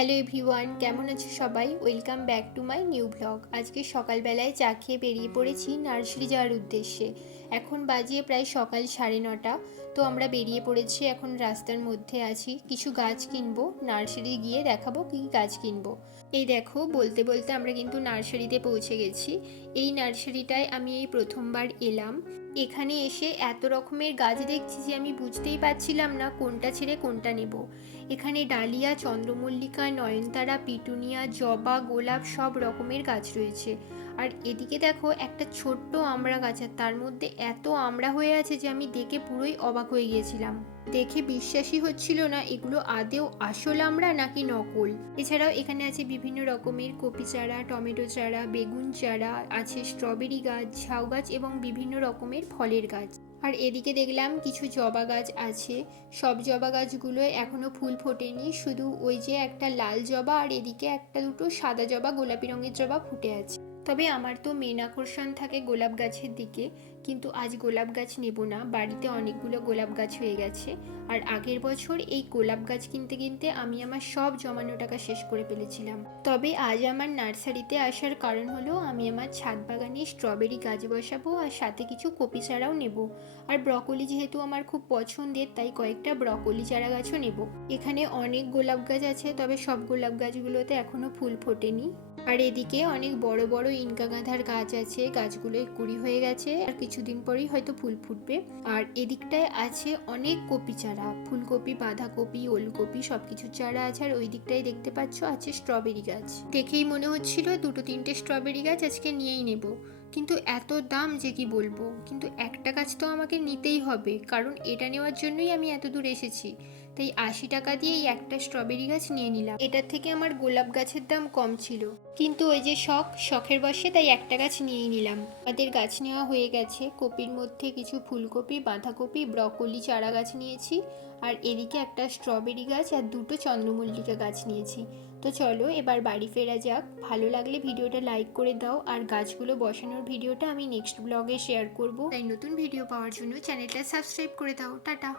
Hello everyone, কেমন আছো সবাই? Welcome back to my new blog. আজকে সকালবেলায় চা খেয়ে বেরিয়ে পড়েছি নার্সারি যাওয়ার উদ্দেশ্যে। এখন বাজিয়ে প্রায় সকাল 9:30। তো আমরা বেরিয়ে পড়েছি, এখন রাস্তার মধ্যে আছি। কিছু গাছ কিনবো, নার্সারি গিয়ে দেখাবো কী গাছ কিনবো। এই দেখো, বলতে বলতে আমরা কিন্তু নার্সারিতে পৌঁছে গেছি। এই নার্সারিটায় আমি এই প্রথমবার এলাম। এখানে এসে এত রকমের গাছ দেখছি যে আমি বুঝতেই পারছিলাম না কোনটা ছেড়ে কোনটা নেব। এখানে ডালিয়া, চন্দ্রমল্লিকা, নয়নতারা, পিটুনিয়া, জবা, গোলাপ সব রকমের গাছ রয়েছে। আর এদিকে দেখো একটা ছোট্ট আমড়া গাছ, আর তার মধ্যে এত আমড়া হয়ে আছে যে আমি দেখে পুরোই অবাক হয়ে গিয়েছিলাম। দেখে বিশ্বাসই হচ্ছিল না এগুলো আদেও আসল আমড়া নাকি নকল। এছাড়াও এখানে আছে বিভিন্ন রকমের কপি চারা, টমেটো চারা, বেগুন চারা, আছে স্ট্রবেরি গাছ, ঝাউ গাছ এবং বিভিন্ন রকমের ফলের গাছ। আর এদিকে দেখলাম কিছু জবা গাছ আছে। সব জবা গাছগুলো এখনো ফুল ফোটেনি, শুধু ওই যে একটা লাল জবা আর এদিকে একটা দুটো সাদা জবা, গোলাপি রঙের জবা ফুটে আছে। তবে আমার তো মেন আকর্ষণ থাকে গোলাপ গাছের দিকে, কিন্তু আজ গোলাপ গাছ নেব না, বাড়িতে অনেকগুলো গোলাপ গাছ হয়ে গেছে। আর আগের বছর এই গোলাপ গাছ কিনতে কিনতে আমি আমার সব জমানো টাকা শেষ করে ফেলেছিলাম। তবে আজ আমার নার্সারিতে আসার কারণ হলো আমি আমার ছাদ বাগানে স্ট্রবেরি গাছ বসাবো, আর সাথে কিছু কপি চারাও নেব। আর ব্রকলি যেহেতু আমার খুব পছন্দের, তাই কয়েকটা ব্রকলি চারা গাছও নেব। এখানে অনেক গোলাপ গাছ আছে, তবে সব গোলাপ গাছগুলোতে এখনো ফুল ফোটেনি। আর এদিকে অনেক বড় বড় ইনকা গাঁধার গাছ আছে, গাছগুলোয় কুড়ি হয়ে গেছে, আর কিছুদিন পরেই হয়তো ফুল ফুটবে। আর এদিকটায় আছে অনেক কপি চারা, ফুলকপি, বাঁধাকপি, ওলকপি সবকিছু চারা আছে। আর ওই দিকটায় দেখতে পাচ্ছ আছে স্ট্রবেরি গাছ। দেখেই মনে হচ্ছিল দুটো তিনটে স্ট্রবেরি গাছ আজকে নিয়েই নেব, কিন্তু এত দাম যে কি বলবো। কিন্তু একটা গাছ তো আমাকে নিতেই হবে, কারণ এটা নেওয়ার জন্যই আমি এত দূর এসেছি। তাই 80 টাকা দিয়ে এই একটা স্ট্রবেরি গাছ নিয়ে নিলাম। এটার থেকে আমার গোলাপ গাছের দাম কম ছিল, কিন্তু ওই যে শখের বশে তাই একটা গাছ নিয়েই নিলাম। আমাদের গাছ নেওয়া হয়ে গেছে। কপির মধ্যে কিছু ফুলকপি, বাঁধাকপি, ব্রকলি চারা গাছ নিয়েছি। আর এদিকে একটা স্ট্রবেরি গাছ আর দুটো চন্দ্রমল্লিকা গাছ নিয়েছি। তো চলো এবার বাড়ি ফেরা যাক। ভালো লাগলে ভিডিওটা লাইক করে দাও, আর গাছগুলো বসানোর ভিডিওটা আমি নেক্সট ব্লগে শেয়ার করব। তাই নতুন ভিডিও পাওয়ার জন্য চ্যানেলটা সাবস্ক্রাইব করে দাও। টাটা।